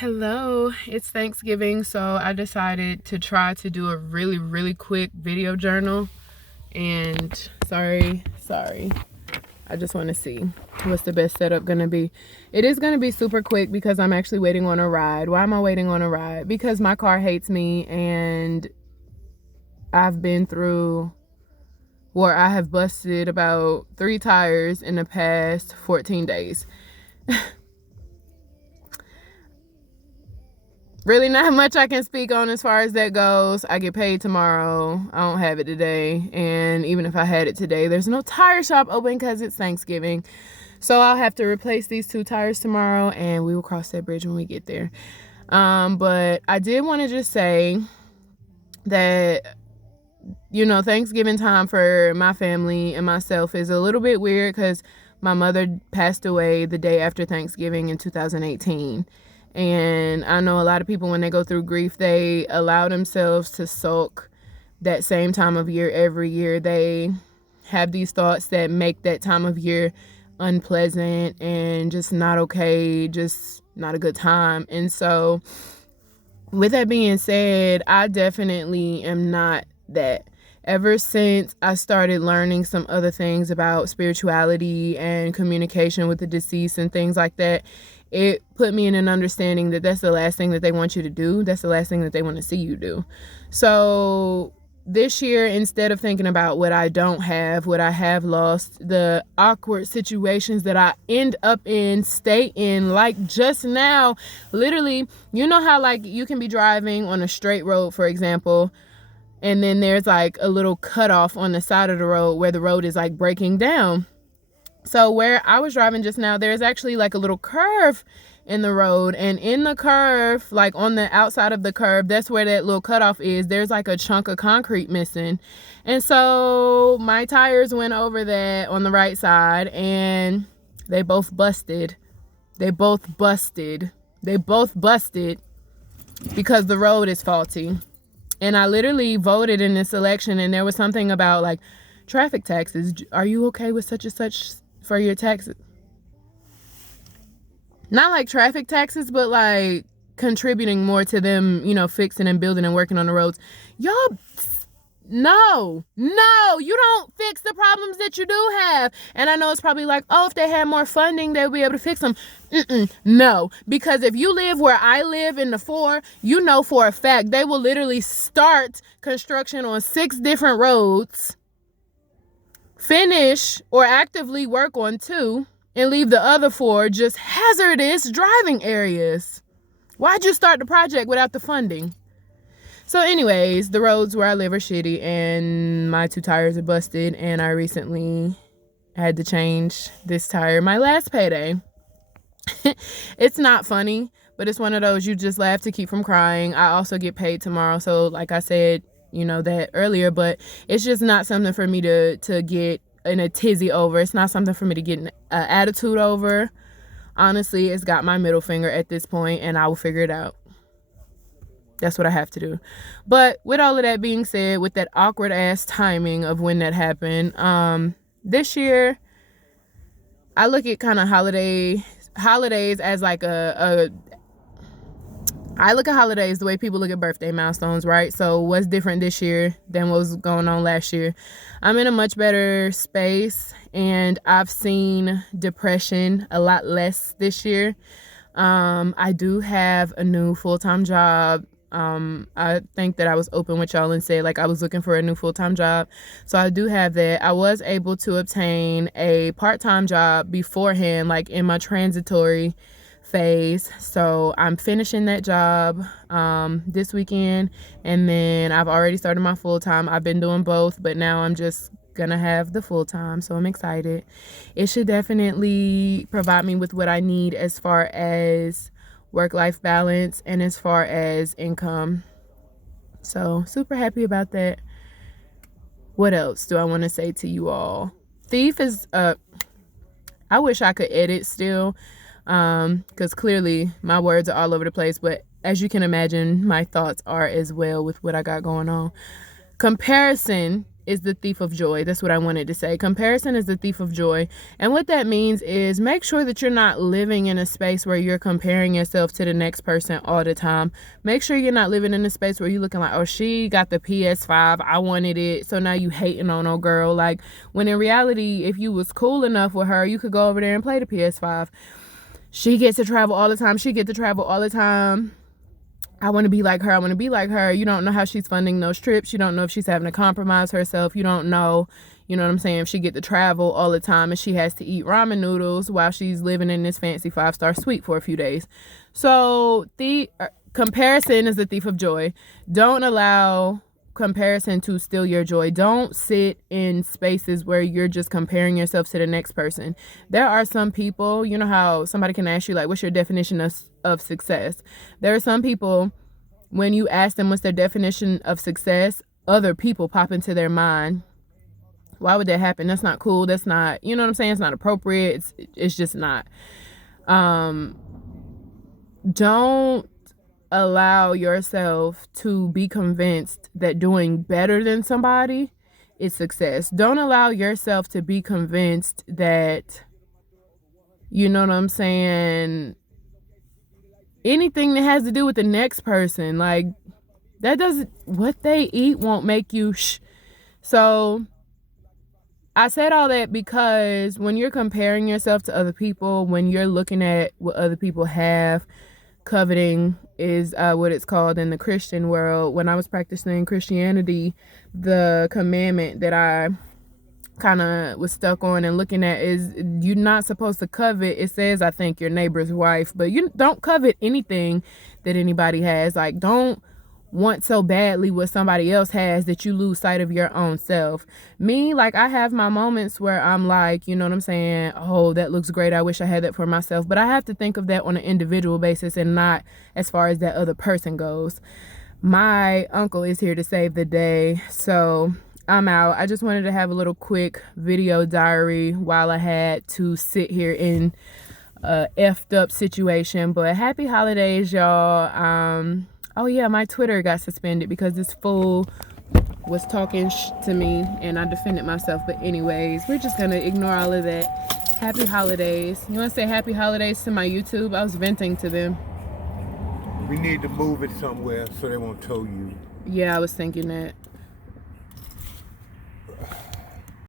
Hello, it's Thanksgiving, so I decided to try to do a really quick video journal. And sorry, I just want to see what's the best setup gonna be. It is gonna be super quick because I'm actually waiting on a ride. Why am I waiting on a ride? Because my car hates me, and I've been through, or I have busted about 3 tires in the past 14 days. Really not much I can speak on as far as that goes. I get paid tomorrow. I don't have it today. And even if I had it today, there's no tire shop open because it's Thanksgiving. So I'll have to replace these 2 tires tomorrow, and we will cross that bridge when we get there. But I did want to just say that, Thanksgiving time for my family and myself is a little bit weird because my mother passed away the day after Thanksgiving in 2018. And I know a lot of people, when they go through grief, they allow themselves to sulk that same time of year every year. They have these thoughts that make that time of year unpleasant and just not okay, just not a good time. And so with that being said, I definitely am not that. Ever since I started learning some other things about spirituality and communication with the deceased and things like that, it put me in an understanding that that's the last thing that they want you to do. That's the last thing that they want to see you do. So this year, instead of thinking about what I don't have, what I have lost, the awkward situations that I end up in, stay in, like just now, literally, you know how like you can be driving on a straight road, for example, and then there's like a little cutoff on the side of the road where the road is like breaking down. So where I was driving just now, there's actually like a little curve in the road, and in the curve, like on the outside of the curve, that's where that little cutoff is. There's like a chunk of concrete missing. And so my tires went over that on the right side, and they both busted. They both busted because the road is faulty. And I literally voted in this election, and there was something about like traffic taxes. Are you okay with such and such for your taxes? Not like traffic taxes, but like contributing more to them, fixing and building and working on the roads. Y'all, no, you don't fix the problems that you do have. And I know it's probably like, oh, if they had more funding, they'll be able to fix them. No, because if you live where I live in the 4, you know for a fact they will literally start construction on 6 different roads, finish or actively work on 2, and leave the other 4 just hazardous driving areas. Why'd you start the project without the funding? So anyways, the roads where I live are shitty, and my 2 tires are busted, and I recently had to change this tire my last payday. It's not funny, but it's one of those you just laugh to keep from crying. I also get paid tomorrow, so like I said, that earlier, but it's just not something for me to get in a tizzy over. It's not something for me to get an attitude over. Honestly, it's got my middle finger at this point, and I will figure it out. That's what I have to do. But with all of that being said, with that awkward ass timing of when that happened, this year I look at kind of holidays as like I look at holidays the way people look at birthday milestones, right? So what's different this year than what was going on last year? I'm in a much better space, and I've seen depression a lot less this year. I do have a new full-time job. I think that I was open with y'all and said like I was looking for a new full-time job. So I do have that. I was able to obtain a part-time job beforehand, like in my transitory phase. So I'm finishing that job this weekend, and then I've already started my full-time. I've been doing both, but now I'm just gonna have the full-time, so I'm excited. It should definitely provide me with what I need as far as work-life balance and as far as income. So super happy about that. What else do I want to say to you all? Thief is I wish I could edit still, because clearly my words are all over the place, but as you can imagine, my thoughts are as well with what I got going on. Comparison is the thief of joy. That's what I wanted to say. Comparison is the thief of joy. And what that means is make sure that you're not living in a space where you're comparing yourself to the next person all the time. Make sure you're not living in a space where you're looking like, oh, she got the PS5, I wanted it, so now you hating on no girl. Like, when in reality, if you was cool enough with her, you could go over there and play the PS5. She gets to travel all the time. She gets to travel all the time. I want to be like her. I want to be like her. You don't know how she's funding those trips. You don't know if she's having to compromise herself. You don't know, you know what I'm saying, if she get to travel all the time and she has to eat ramen noodles while she's living in this fancy 5-star suite for a few days. So the comparison is the thief of joy. Don't allow comparison to steal your joy. Don't sit in spaces where you're just comparing yourself to the next person. There are some people, you know how somebody can ask you, like, what's your definition of success? There are some people, when you ask them what's their definition of success, other people pop into their mind. Why would that happen? That's not cool. That's not, you know what I'm saying? It's not appropriate. It's just not. Don't allow yourself to be convinced that doing better than somebody is success. Don't allow yourself to be convinced that, you know what I'm saying, anything that has to do with the next person, like, that doesn't, what they eat won't make you So I said all that because when you're comparing yourself to other people, when you're looking at what other people have, coveting is what it's called in the Christian world. When I was practicing Christianity, the commandment that I kind of was stuck on and looking at is you're not supposed to covet. It says, I think, your neighbor's wife, but you don't covet anything that anybody has. Like, don't want so badly what somebody else has that you lose sight of your own self. Me, like, I have my moments where I'm like, you know what I'm saying, oh, that looks great, I wish I had that for myself. But I have to think of that on an individual basis and not as far as that other person goes. My uncle is here to save the day, so I'm out. I just wanted to have a little quick video diary while I had to sit here in a effed up situation. But happy holidays, y'all. Oh yeah, my Twitter got suspended because this fool was talking to me and I defended myself. But anyways, we're just gonna ignore all of that. Happy holidays. You wanna say happy holidays to my YouTube? I was venting to them. We need to move it somewhere so they won't tow you. Yeah, I was thinking that.